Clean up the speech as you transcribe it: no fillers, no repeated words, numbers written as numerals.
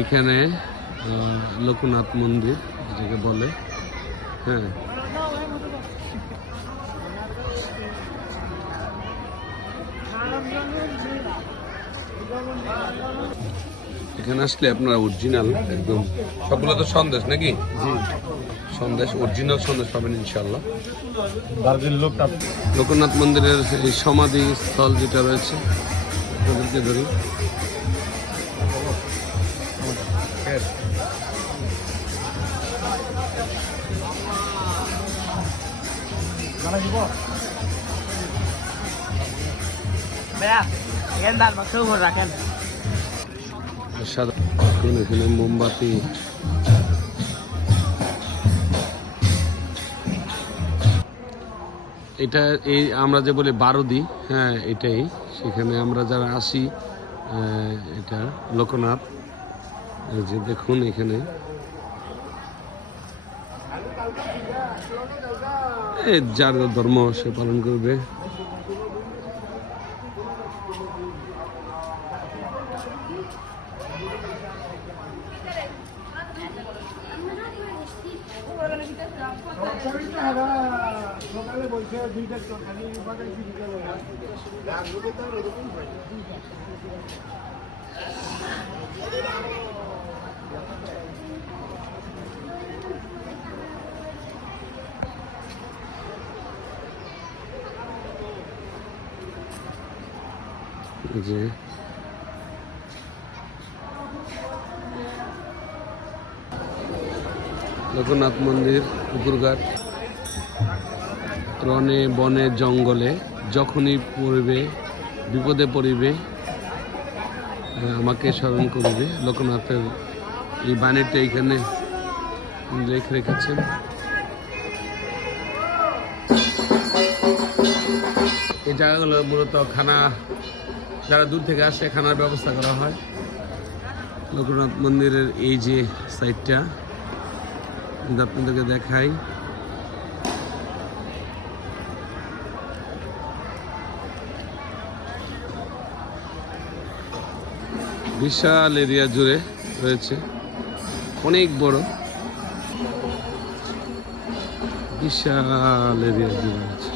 এখানে লোকনাথ মন্দির যেটাকে বলে, হ্যাঁ। এখানে আসলে আপনারা অরিজিনাল একদম সবগুলো তো সন্দেশ নাকি? সন্দেশ, অরিজিনাল সন্দেশ পাবেন ইনশাল্লাহ। লোকনাথ মন্দিরের এই সমাধি স্থল যেটা রয়েছে ওদেরকে ধরি। এখানে মোমবাতি, এটা এই আমরা যে বলি বারুদি, হ্যাঁ এটাই। সেখানে আমরা যারা আসি, এটা লোকনাথ, এই যে দেখুন এখানে যার ধর্ম সে পালন করবে। যে লোকনাথ মন্দির, পুকুরঘাট। রনে বনে জঙ্গলে যখনই পড়বে, বিপদে পড়িবে আমাকে স্মরণ করিবে। লোকনাথের এই বাণীটা এখানে লেখে রেখেছেন। এই জায়গাগুলো মূলত খানা, যারা দূর থেকে আসে খানার ব্যবস্থা করা হয়। লোকনাথ মন্দিরের এই যে সাইডটা আপনাদেরকে দেখাই, বিশাল এরিয়া জুড়ে রয়েছে, অনেক বড় বিশাল এরিয়া জুড়ে রয়েছে।